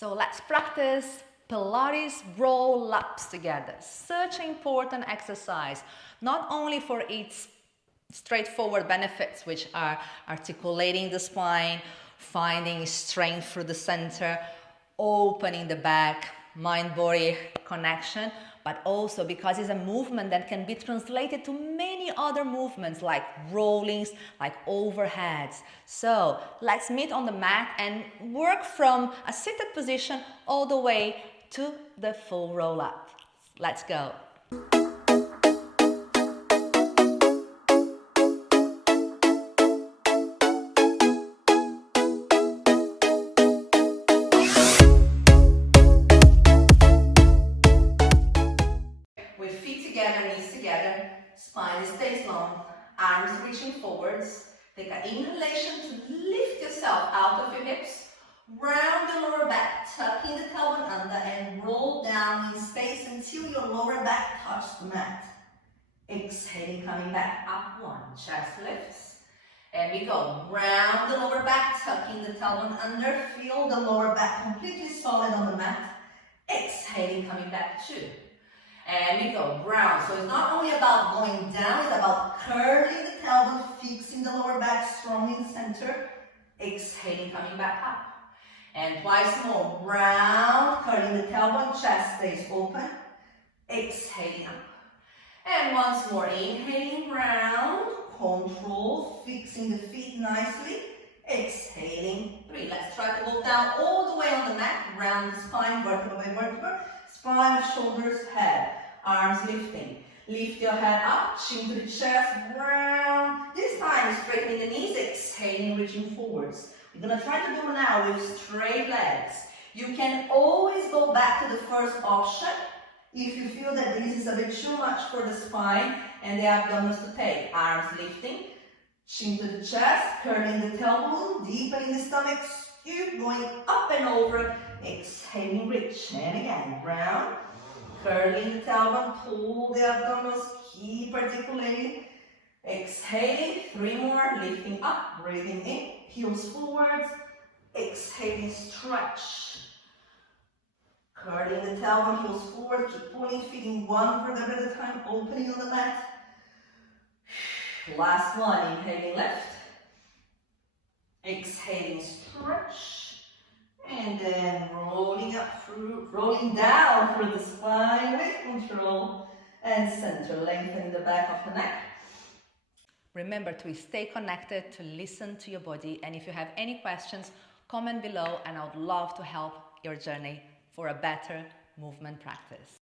So let's practice Pilates roll ups together. Such an important exercise, not only for its straightforward benefits, which are articulating the spine, finding strength through the center, opening the back, mind-body connection, but also because it's a movement that can be translated to many other movements like rollings, like overheads. So let's meet on the mat and work from a seated position all the way to the full roll up. Let's go. With feet together, knees together, spine stays long, arms reaching forwards. Take an inhalation to lift yourself out of your hips, round the lower back, tucking the tailbone under and roll down in space until your lower back touches the mat. Exhaling, coming back up one, chest lifts. And we go round the lower back, tucking the tailbone under, feel the lower back completely solid on the mat. Exhaling, coming back two. And we go round. So it's not only about going down, it's about curling the tailbone, fixing the lower back strong in the center. Exhaling, coming back up. And twice more. Round, curling the tailbone, chest stays open. Exhaling up. And once more. Inhaling round, control, fixing the feet nicely. Exhaling, three. Let's try to go down all the way on the mat. Round the spine, vertebra by vertebra. Spine, shoulders, head. Arms lifting. Lift your head up, chin to the chest, round. This time, straightening the knees, exhaling, reaching forwards. We're going to try to do now with straight legs. You can always go back to the first option if you feel that this is a bit too much for the spine and the abdominals to take. Arms lifting, chin to the chest, curling the tailbone, deepening the stomach, scoop, going up and over, exhaling, reach. And again, round. Curling the tailbone, pull the abdominals, keep articulating. Exhaling, three more, lifting up, breathing in, heels forwards. Exhaling, stretch. Curling the tailbone, heels forward, keep pulling, feeling one vertebra at a time, opening on the mat. Last one, inhaling left. Exhaling, stretch. And then rolling up through, rolling down through the spine with control and center, lengthening the back of the neck. Remember to stay connected, to listen to your body, and if you have any questions, comment below and I would love to help your journey for a better movement practice.